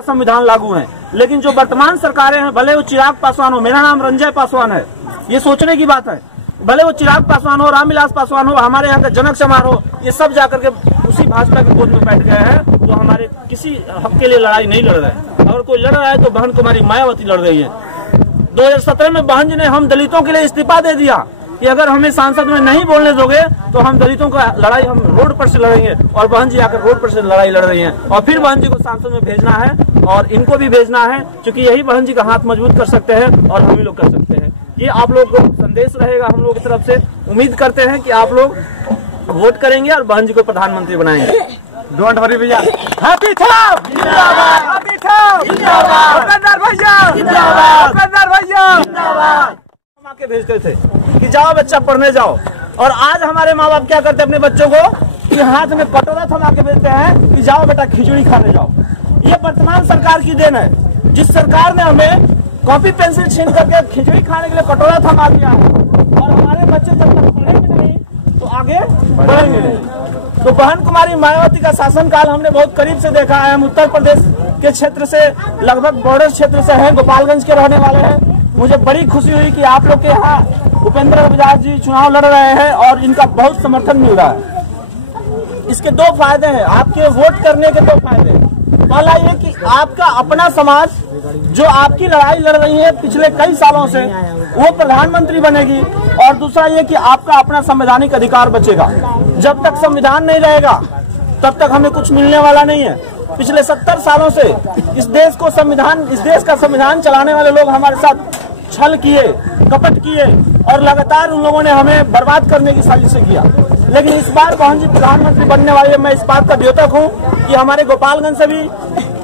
संविधान लागू है, लेकिन जो वर्तमान सरकारें हैं, भले वो चिराग पासवान हो, मेरा नाम रंजय पासवान है, ये सोचने की बात है, भले वो चिराग पासवान हो, रामविलास पासवान हो, हमारे यहाँ का जनक समार हो, ये सब जाकर के उसी भाजपा के गोद में बैठ गए हैं। वो हमारे किसी हक के लिए लड़ाई नहीं लड़ रहे। अगर कोई लड़ रहा है तो बहन कुमारी मायावती लड़ रही है। 2017 में बहन जी ने हम दलितों के लिए इस्तीफा दे दिया कि अगर हमें सांसद में नहीं बोलने दोगे तो हम दलितों का लड़ाई हम रोड पर से लड़ेंगे, और बहन जी आकर रोड पर से लड़ाई लड़ रही हैं। और फिर बहन जी को सांसद में भेजना है और इनको भी भेजना है, क्योंकि यही बहन जी का हाथ मजबूत कर सकते हैं और हम ही लोग कर सकते हैं। ये आप लोग को संदेश रहेगा हम लोग की तरफ से। उम्मीद करते हैं कि आप लोग वोट करेंगे और बहन जी को प्रधानमंत्री बनाएंगे। डोंट वरी भैया, हैप्पी थाप जिंदाबाद, हैप्पी थाप जिंदाबाद, उपेंद्र भैया जिंदाबाद, उपेंद्र भैया जिंदाबाद। हम आके भेजते थे कि जाओ बच्चा पढ़ने जाओ, और आज हमारे माँ बाप क्या करते हैं अपने बच्चों को कि हाथ में कटोरा थमा के भेजते हैं कि जाओ बेटा खिचड़ी खाने जाओ। ये वर्तमान सरकार की देन है, जिस सरकार ने हमें कॉपी पेंसिल छीन करके खिचड़ी खाने के लिए कटोरा थमा दिया है, और हमारे बच्चे जब तक पढ़ेंगे नहीं तो आगे बढ़ेंगे नहीं। तो बहन कुमारी मायावती का शासनकाल हमने बहुत करीब से देखा है। हम उत्तर प्रदेश के क्षेत्र से, लगभग बॉर्डर क्षेत्र से हैं, गोपालगंज के रहने वाले हैं। मुझे बड़ी खुशी हुई कि आप लोग के यहाँ उपेंद्र रविदास जी चुनाव लड़ रहे हैं और इनका बहुत समर्थन मिल रहा है। इसके दो फायदे हैं, आपके वोट करने के दो फायदे हैं। पहला ये कि आपका अपना समाज जो आपकी लड़ाई लड़ रही है पिछले कई सालों से, वो प्रधानमंत्री बनेगी, और दूसरा ये कि आपका अपना संवैधानिक अधिकार बचेगा। जब तक संविधान नहीं रहेगा तब तक हमें कुछ मिलने वाला नहीं है। पिछले 70 सालों से इस देश का संविधान चलाने वाले लोग हमारे साथ छल किए, कपट किए, और लगातार उन लोगों ने हमें बर्बाद करने की साजिश किया। लेकिन इस बार बहन जी प्रधानमंत्री बनने वाली है। मैं इस बात का द्योतक हूँ कि हमारे गोपालगंज से भी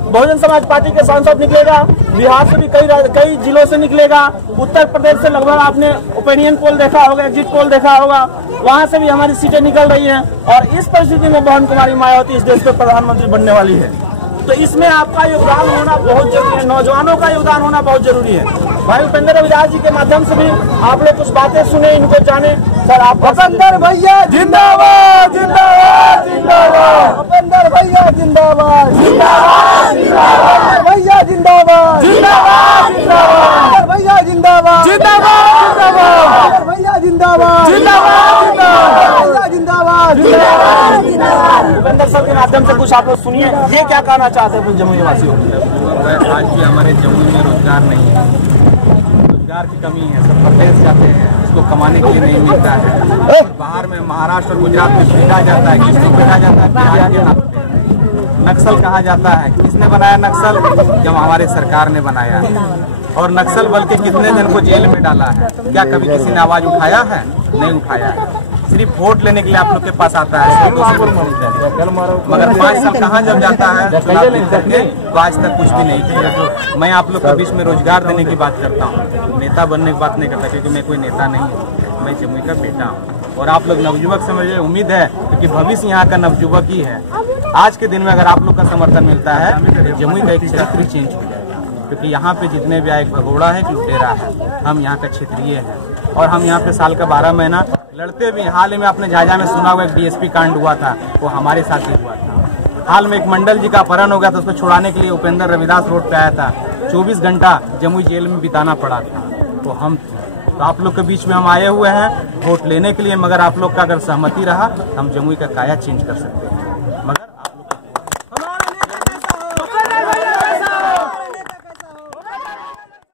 बहुजन समाज पार्टी के सांसद निकलेगा, बिहार से भी कई जिलों से निकलेगा, उत्तर प्रदेश से लगभग आपने ओपिनियन पोल देखा होगा, एग्जिट पोल देखा होगा, वहां से भी हमारी सीटें निकल रही हैं। और इस परिस्थिति में बहन कुमारी मायावती इस देश के प्रधानमंत्री बनने वाली है। तो इसमें आपका योगदान होना बहुत जरूरी है, नौजवानों का योगदान होना बहुत जरूरी है। भाई उपेंद्र रविदास जी के माध्यम से भी आप लोग कुछ बातें सुने, इनको जाने। सर आप उपेंद्र भैया जिंदाबाद जिंदाबाद जिंदाबाद, उपेंद्र भैया जिंदाबाद जिंदाबाद जिंदाबाद, भैया जिंदाबाद जिंदाबाद जिंदाबाद, भैया जिंदाबाद जिंदाबाद जिंदाबाद, भैया जिंदाबाद जिंदाबाद जिंदाबाद, भैया जिंदाबाद जिंदाबाद जिंदाबाद। उपेंद्र सर के माध्यम से कुछ आप लोग सुनिए, ये क्या कहना चाहते हैं जमुई वासियों को। आज भी हमारे जमुई में रोजगार नहीं है, रोजगार की कमी है। सब प्रदेश जाते हैं, इसको कमाने के लिए नहीं मिलता है। बाहर में महाराष्ट्र और गुजरात में भेजा जाता है, किसको भेजा जाता है बिहार के नाम पे। नक्सल कहा जाता है। किसने बनाया नक्सल? जब हमारे सरकार ने बनाया है। और नक्सल बल के कितने जन को जेल में डाला है? क्या कभी किसी ने आवाज उठाया है? नहीं उठाया है। सिर्फ वोट लेने के लिए आप लोग के पास आता है, मगर 5 साल कहाँ जब जाता है तो आज तक कुछ भी नहीं किया। मैं आप लोग के बीच में रोजगार देने की बात करता हूँ, नेता बनने की बात नहीं करता, क्योंकि मैं कोई नेता नहीं हूँ, मैं जमुई का बेटा हूँ। और आप लोग नवयुवक से मुझे उम्मीद है, क्योंकि भविष्य यहाँ का नवयुवक ही है। आज के दिन में अगर आप लोग का समर्थन मिलता है, जमुई का एक चरित्र चेंज हो जाएगा। क्योंकि यहाँ पे जितने भी एक भगोड़ा है, लुटेरा है, हम यहाँ का क्षेत्रीय है। और हम यहाँ पे साल का 12 महीना लड़ते भी। हाल ही में आपने झाझा में सुना हुआ एक डीएसपी कांड हुआ था, वो हमारे साथ ही हुआ था। हाल में एक मंडल जी का अपहरण हो गया था, उसको छुड़ाने के लिए उपेंद्र रविदास रोड पे आया था। 24 घंटा जमुई जेल में बिताना पड़ा था। तो आप लोग के बीच में हम आए हुए हैं वोट लेने के लिए, मगर आप लोग का अगर सहमति रहा हम जमुई का काया चेंज कर सकते हैं।